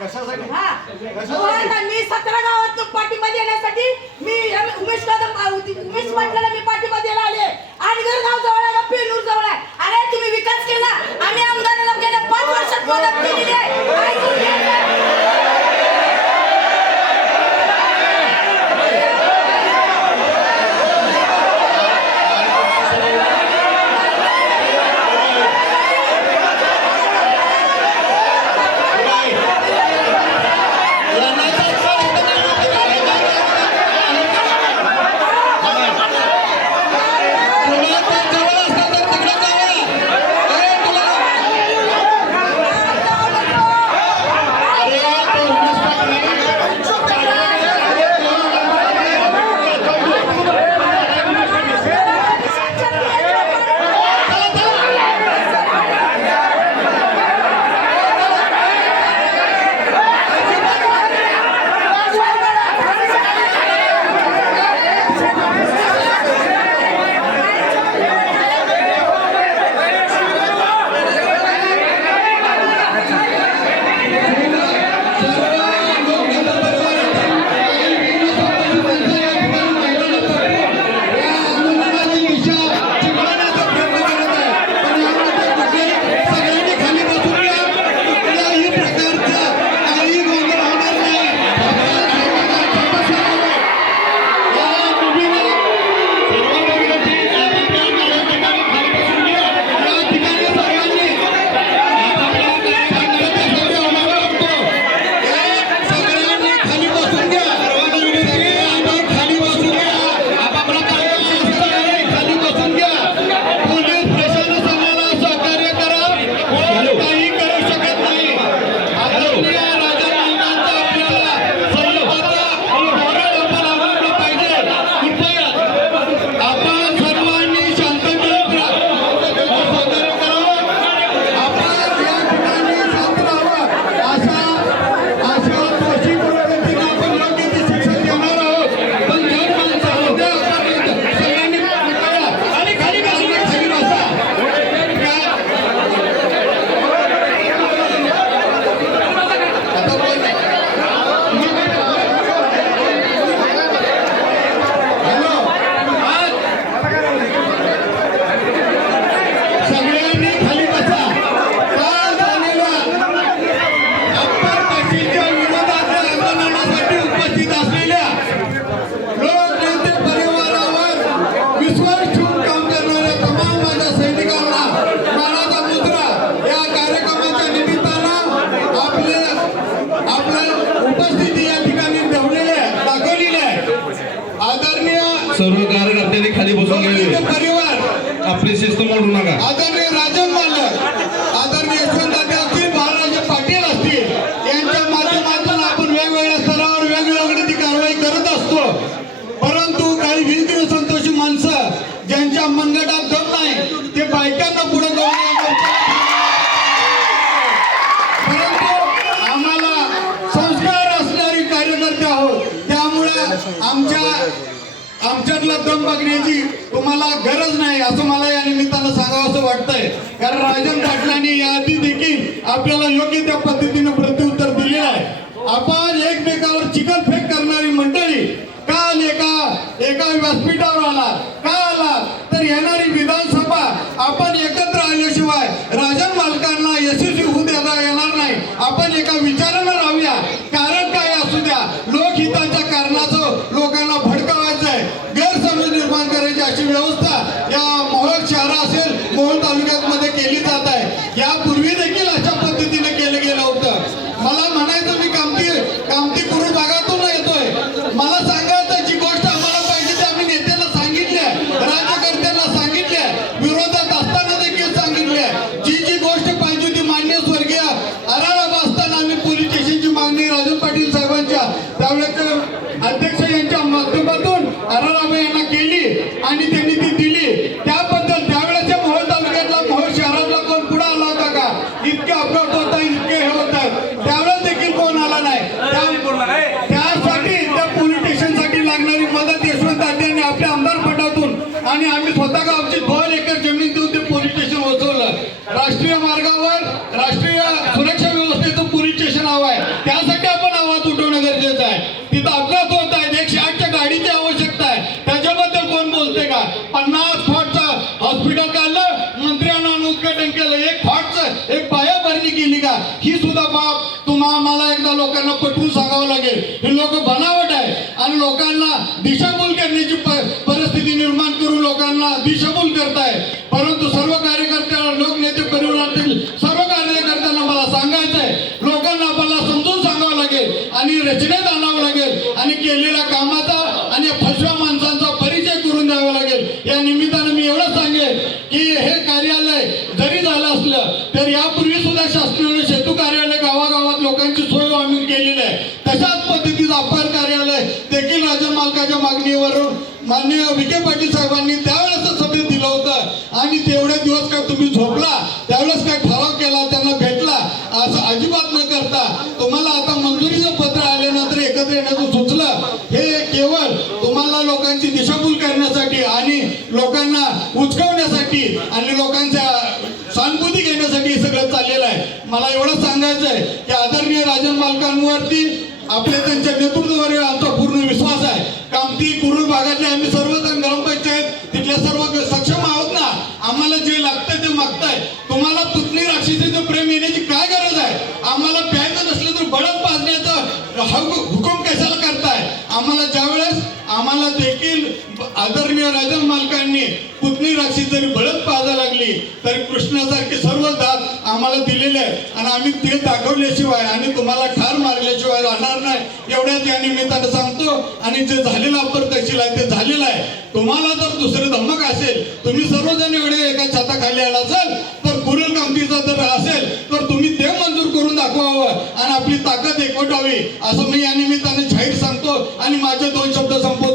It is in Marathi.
कशासाठी. कशासाठी? हो, मी सतरा गावात पाठीमध्ये येण्यासाठी मी उमेश कदम उमेश पाटलाला मी पाठीमध्ये आले आणगर गाव जवळ आहे पेनूर जवळ आहे. अरे तुम्ही विकास केला. आम्ही आमदाराला गेल्या पाच वर्षात मदत केलेली आहे. कार्यकर्त्यांनी खाली बसून घ्यावे परिवार. आपली शिस्त मोडू नका. आदरणीय राजन मालक आदरणीय असतील बाळराजे पाटील असतील यांच्या माध्यमातून आपण वेगवेगळ्या स्तरावर वेगवेगळी ती कारवाई करत असतो. परंतु काही वीर संतोषी माणसं ज्यांच्या मनगटात दम नाही ते बायकांना पुढे परंतु आम्हाला संस्कार असणारी कार्यकर्ते आहोत. त्यामुळे आमच्या आमच्यातला दम बघण्याची तुम्हाला गरज नाही असं मला या निमित्तानं सांगावं असं वाटतंय. कारण राजन पाटलांनी याआधी देखील आपल्याला योग्य त्या पद्धतीनं प्रत्युत्तर दिलेलं आहे. आपण एकमेकावर चिकनफेक करणारी मंडळी काल एका एका व्यासपीठावर आला का आला तर येणारी विधानसभा आपण एकत्र आल्याशिवाय राजन मालकांना यशस्वी होऊ देता येणार नाही. आपण एका विचारानं राहूया. कारण दोन एकर जमीन देऊन ते पोलीस स्टेशन वसवलं राष्ट्रीय मार्गावर राष्ट्रीय सुरक्षा व्यवस्थेचं पोलीस स्टेशन हवं आहे. त्यासाठी आपण आवाज उठवणं गरजेचं आहे. तिथं अपघात होत आहेत. एकशे आठच्या गाडीची आवश्यकता आहे. त्याच्याबद्दल कोण बोलते का? पन्नास फॉटचं हॉस्पिटल काढलं मंत्र्यांना उद्घाटन केलं. एक फॉटचं एक पायाभरणी केली का? ही सुद्धा बाब तुम्हाला मला एकदा लोकांना पटवून सांगावं लागेल. हे लोक बनावं आणि लोकांना दिशाभूल करण्याची परिस्थिती निर्माण करून लोकांना दिशाभूल करताय. परंतु सर्व कार्यकर्त्यांना लोकनेते परिवारातील सर्व कार्यकर्त्यांना मला सांगायचं आहे लोकांना आपल्याला समजून सांगावं लागेल आणि रचनेत आणावं लागेल आणि केलेल्या कामात आणि फसव्या माणसांचा परिचय करून द्यावा लागेल या निमित्तानं मी एवढं सांगेन की हे कार्यालय जरी झालं असलं तर यापूर्वी सुद्धा शासनाने सेतू कार्यालय गावागावात लोकांची सोय आम्ही केलेली आहे तशाच पद्धतीचं अपार कार्यालय देखील राजन मालकाच्या मागणीवरून माननीय विखे पाटील साहेबांनी त्यावेळेस सभेत दिलं होतं. आणि तेवढे दिवस काय तुम्ही झोपला त्यावेळेस काय ठराव केला त्यांना भेटला असं अजिबात न करता तुम्हाला आता मंजुरीचं पत्र आल्यानंतर एकत्र येण्याचं सुचलं. हे केवळ तुम्हाला लोकांची दिशाभूल करण्यासाठी आणि लोकांना उचकवण्यासाठी आणि लोकांच्या सहानुभूती घेण्यासाठी हे सगळं चाललेलं आहे. मला एवढं सांगायचं आहे की आदरणीय राजन मालकांवरती आपल्या त्यांच्या नेतृत्वावर आमचा पूर्ण विश्वास आहे. कामती कुरुल भागातले आम्ही सर्वजण ग्रामपंचायत तिथल्या सर्व सक्षम आहोत ना? आम्हाला जे लागतं ते मागताय. तुम्हाला पुतणी राक्षसीचं प्रेम येण्याची काय गरज आहे? आम्हाला प्यायचं नसलं तर बळद पाजण्याचं हक- हुकूम कशाला करताय? आम्हाला ज्यावेळेस आम्हाला देखील आदरणीय राजन मालकांनी पुतणी राक्षी जरी बळद पाजा लागली तरी कृष्णासारखे सर्व दात आम्हाला दिलेले आहे. आणि आम्ही ते दाखवल्याशिवाय आणि तुम्हाला ठार मारल्याशिवाय राहणार नाही. एवढ्याच या निमित्तानं सांगतो आणि जे झालेलं अप्पर तहसील आहे ते झालेलं आहे. तुम्हाला जर दुसरे धमक असेल तुम्ही सर्वजण एवढे एका छताखाली आला असाल तर कुरल कामतीचा जर असेल तर तुम्ही ते मंजूर करून दाखवावं आणि आपली ताकद एकवटावी असं मी या निमित्ताने जाहीर सांगतो. आणि माझे दोन शब्द संपवतो.